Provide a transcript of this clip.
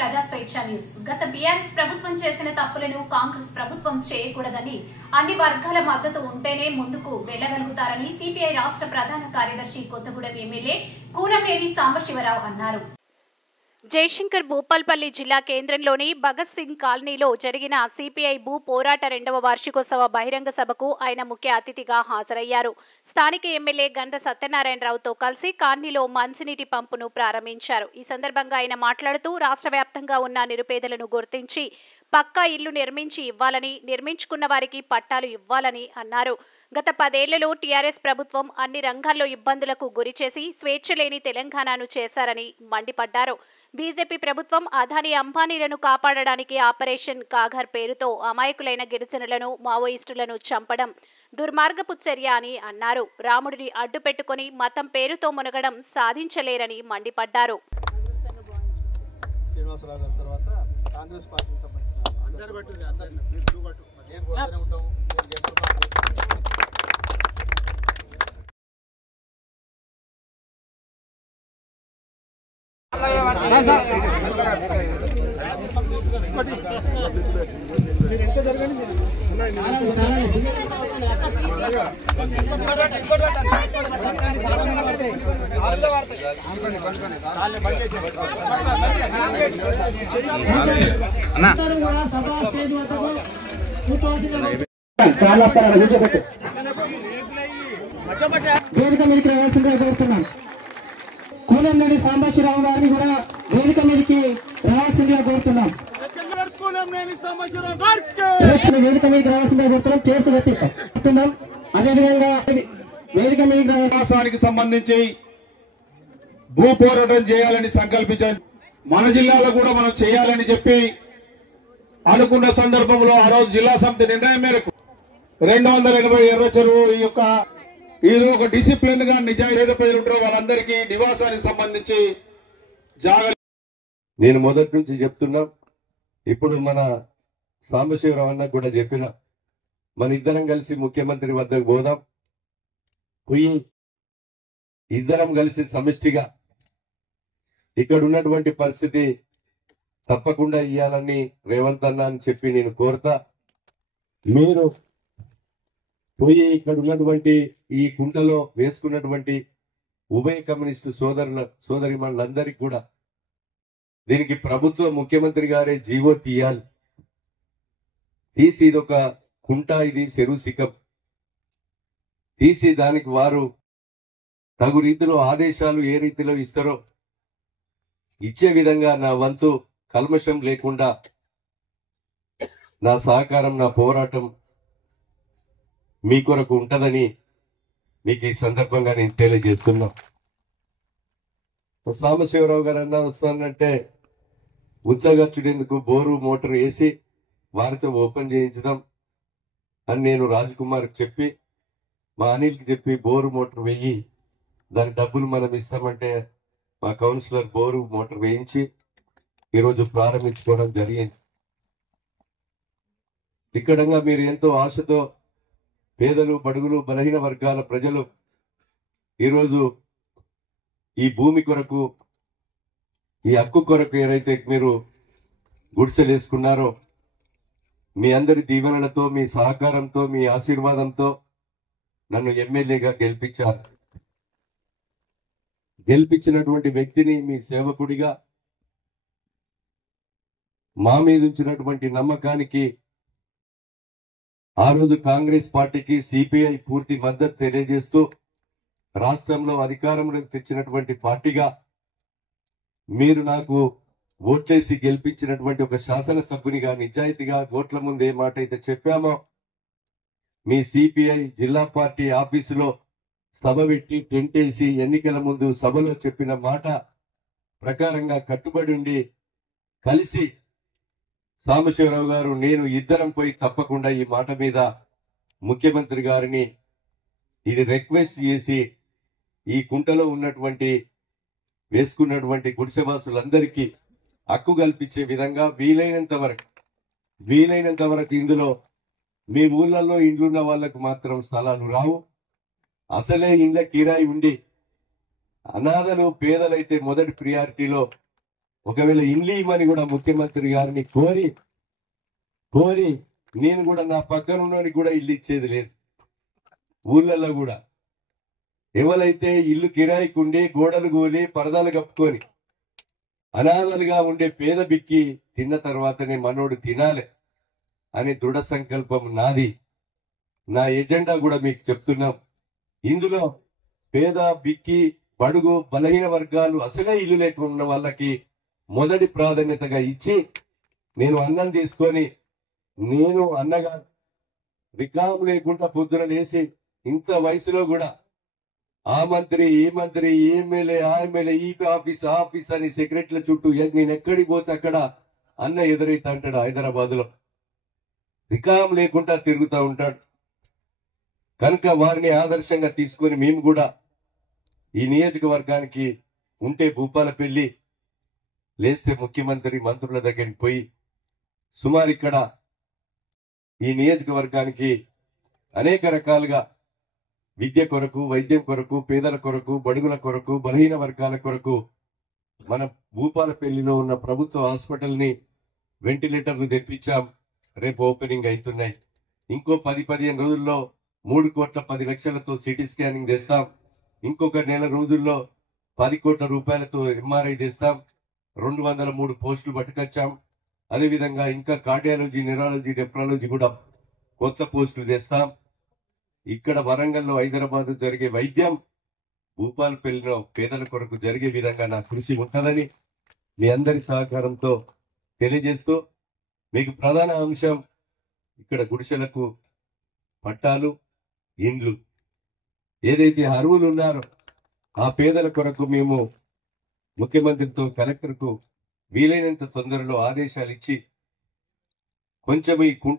ప్రజా స్వేచ్ఛ న్యూస్. గత బీఆర్ఎస్ ప్రభుత్వం చేసిన తప్పులను కాంగ్రెస్ ప్రభుత్వం చేయకూడదని, అన్ని వర్గాల మద్దతు ఉంటేనే ముందుకు వెళ్లగలుగుతారని సిపిఐ రాష్ట్ర ప్రధాన కార్యదర్శి కొత్తగూడెం ఎమ్మెల్యే కూనంనేని సాంబశివరావు అన్నారు. జయశంకర్ భూపాల్పల్లి జిల్లా కేంద్రంలోని భగత్ సింగ్ కాలనీలో జరిగిన సిపిఐ భూ పోరాట 2వ వార్షికోత్సవ బహిరంగ సభకు ఆయన ముఖ్య అతిథిగా హాజరయ్యారు. స్థానిక ఎమ్మెల్యే గండ్ర సత్యనారాయణరావుతో కలిసి కాలనీలో మంచినీటి పంపును ప్రారంభించారు. ఈ సందర్భంగా ఆయన మాట్లాడుతూ రాష్ట్ర వ్యాప్తంగా ఉన్న నిరుపేదలను గుర్తించి పక్కా ఇల్లు నిర్మించి ఇవ్వాలని, నిర్మించుకున్న వారికి పట్టాలు ఇవ్వాలని అన్నారు. గత 10 ఏళ్లలో టీఆర్ఎస్ ప్రభుత్వం అన్ని రంగాల్లో ఇబ్బందులకు గురిచేసి స్వేచ్ఛ లేని తెలంగాణను చేశారని మండిపడ్డారు. బీజేపీ ప్రభుత్వం అదానీ అంబానీలను కాపాడడానికి ఆపరేషన్ కాఘర్ పేరుతో అమాయకులైన గిరిజనులను, మావోయిస్టులను చంపడం దుర్మార్గపు చర్య అని అన్నారు. రాముడిని అడ్డు పెట్టుకుని మతం పేరుతో మునగడం సాధించలేరని మండిపడ్డారు. చాలా కూర్చోబెట్టు వేదిక మీదకి రావాల్సిందిగా కోరుతున్నాను. కూనంనేని సాంబశివరావు గారిని కూడా వేదిక మీదకి రావాల్సిందిగా కోరుతున్నాం. వేదిక మీదకి రావాల్సిందిగా కోరుతున్నాం. కేసు పెట్టిస్తాం. అదేవిధంగా వేదిక మీద వికాసానికి సంబంధించి భూ పోరాటం చేయాలని సంకల్పించారు. మన జిల్లాలో కూడా మనం చేయాలని చెప్పి అనుకున్న సందర్భంలో ఆ రోజు జిల్లా సమితి నిర్ణయం మేరకు 280 ఎర్ర చెరువు ఇది ఒక డిసిప్లిన్ గా నిజాయితీ ప్రజలు ఉంటారో వాళ్ళందరికీ నివాసానికి సంబంధించి జాగ్రత్త. నేను మొదటి నుంచి చెప్తున్నా, ఇప్పుడు మన సాంబశివరావు అన్న కూడా చెప్పిన, మన ఇద్దరం కలిసి ముఖ్యమంత్రి వద్దకు పోదాం, పోయి ఇద్దరం కలిసి సమిష్టిగా ఇక్కడ ఉన్నటువంటి పరిస్థితి తప్పకుండా ఇయ్యాలని రేవంత్ అన్న అని చెప్పి నేను కోరుతా. మీరు పోయి ఇక్కడ ఉన్నటువంటి ఈ కుంటలో వేసుకున్నటువంటి ఉభయ కమ్యూనిస్టు సోదరిమణులందరికీ కూడా దీనికి ప్రభుత్వం ముఖ్యమంత్రి గారే జీవో తీయాలి. తీసి ఇదొక కుంట, ఇది చెరువు శిఖం తీసి దానికి వారు తగు రీతిలో ఆదేశాలు ఏ రీతిలో ఇస్తారో ఇచ్చే విధంగా నా వంతు కల్మషం లేకుండా నా సహకారం, నా పోరాటం మీ కొరకు ఉంటదని మీకు ఈ సందర్భంగా నేను తెలియజేస్తున్నా. సాంబశివరావు గారు అన్నా వస్తానంటే ఉత్తగచ్చుడేందుకు బోరు మోటార్ వేసి వారితో ఓపెన్ చేయించడం అని నేను రాజ్ కుమార్కి చెప్పి, మా అనిల్కి చెప్పి బోరు మోటార్ వేయి, దాని డబ్బులు మనం ఇస్తామంటే మా కౌన్సిలర్ బోరు మోటార్ వేయించి ఈరోజు ప్రారంభించుకోవడం జరిగింది. ఇక్కడంగా మీరు ఎంతో ఆశతో పేదలు, బడుగులు, బలహీన వర్గాల ప్రజలు ఈరోజు ఈ భూమి కొరకు, ఈ హక్కు కొరకు ఏదైతే మీరు గుడిసెలు వేసుకున్నారో, మీ అందరి దీవెనలతో, మీ సహకారంతో, మీ ఆశీర్వాదంతో నన్ను ఎమ్మెల్యేగా గెలిపించారు. గెలిపించినటువంటి వ్యక్తిని మీ సేవకుడిగా మా మీద ఉంచినటువంటి నమ్మకానికి ఆ రోజు కాంగ్రెస్ పార్టీకి, సిపిఐ పూర్తి మద్దతు తెలియజేస్తూ రాష్ట్రంలో అధికారంలోకి తెచ్చినటువంటి పార్టీగా మీరు నాకు ఓట్లేసి గెలిపించినటువంటి ఒక శాసనసభ్యునిగా నిజాయితీగా ఓట్ల ముందు ఏ మాట అయితే చెప్పామో, మీ సిపిఐ జిల్లా పార్టీ ఆఫీసులో సభ పెట్టి టెంట్ వేసి ఎన్నికల ముందు సభలో చెప్పిన మాట ప్రకారంగా కట్టుబడి ఉండి కలిసి సాంబశివరావు గారు, నేను ఇద్దరం పోయి తప్పకుండా ఈ మాట మీద ముఖ్యమంత్రి గారిని ఇది రిక్వెస్ట్ చేసి ఈ కుంటలో ఉన్నటువంటి వేసుకున్నటువంటి గుడిసెవాసులందరికీ హక్కు కల్పించే విధంగా వీలైనంత వరకు ఇందులో మీ ఊళ్ళల్లో ఇండ్లున్న వాళ్ళకు మాత్రం స్థలాలు రావు. అసలే ఇండ్ల కిరాయి ఉండి అనాథలు, పేదలైతే మొదటి ప్రియారిటీలో ఒకవేళ ఇల్లు ఇవ్వని కూడా ముఖ్యమంత్రి గారిని కోరి నేను కూడా నా పక్కన ఉన్నోనికి కూడా ఇల్లు ఇచ్చేది లేదు. ఊళ్ళల్లో కూడా ఎవరైతే ఇల్లు కిరాయికి ఉండి గోడలు గోలి పరదాలు కప్పుకొని అనాథలుగా ఉండే పేద బిక్కి తిన్న తర్వాతనే మనోడు తినాలి అనే దృఢ సంకల్పం నాది. నా ఎజెండా కూడా మీకు చెప్తున్నాం. ఇందులో పేద బిక్కి బడుగు బలహీన వర్గాలు అసలే ఇల్లు లేకుండా వాళ్ళకి మొదటి ప్రాధాన్యతగా ఇచ్చి నేను అన్నం తీసుకొని నేను అన్నగా రికామ్ లేకుండా పొద్దున లేచి ఇంత వయసులో కూడా ఆ మంత్రి ఈ మంత్రి ఎమ్మెల్యే ఆ ఎమ్మెల్యే ఈ ఆఫీస్ అని సెక్రటరీల చుట్టూ నేను ఎక్కడికి పోతే అక్కడ అన్న ఎదురైతే అంటాడు. హైదరాబాద్ లో రికామ్ లేకుండా తిరుగుతూ ఉంటాడు. కనుక వారిని ఆదర్శంగా తీసుకొని మేము కూడా ఈ నియోజకవర్గానికి ఉంటే భూపాలపల్లి లేస్తే ముఖ్యమంత్రి మంత్రుల దగ్గరికి పోయి సుమారు ఇక్కడ ఈ నియోజకవర్గానికి అనేక రకాలుగా విద్య కొరకు వైద్యం కొరకు పేదల కొరకు బడుగుల కొరకు బలహీన వర్గాల కొరకు మన భూపాలపల్లిలో ఉన్న ప్రభుత్వ హాస్పిటల్ ని వెంటిలేటర్లు తెప్పించాం. రేపు ఓపెనింగ్ అవుతున్నాయి. ఇంకో 10-15 రోజుల్లో 3,10,00,000తో సిటీ స్కానింగ్ తెస్తాం. ఇంకొక నెల రోజుల్లో 10 కోట్ల రూపాయలతో ఎంఆర్ఐ తెస్తాం. 203 పోస్టులు పట్టుకొచ్చాం. అదేవిధంగా ఇంకా కార్డియాలజీ న్యూరాలజీ నెఫ్రాలజీ కూడా కొత్త పోస్టులు తెస్తాం. ఇక్కడ వరంగల్లో హైదరాబాద్ జరిగే వైద్యం భూపాలపల్లిలో పేదల కొరకు జరిగే విధంగా నా కృషి ఉంటుందని మీ అందరి సహకారంతో తెలియజేస్తూ మీకు ప్రధాన అంశం ఇక్కడ గుడిసెలకు పట్టాలు ఇండ్లు ఏదైతే అర్హులు ఉన్నారో ఆ పేదల కొరకు మేము ముఖ్యమంత్రితో కలెక్టర్కు వీలైనంత తొందరలో ఆదేశాలు ఇచ్చి కొంచెం ఈ కుంట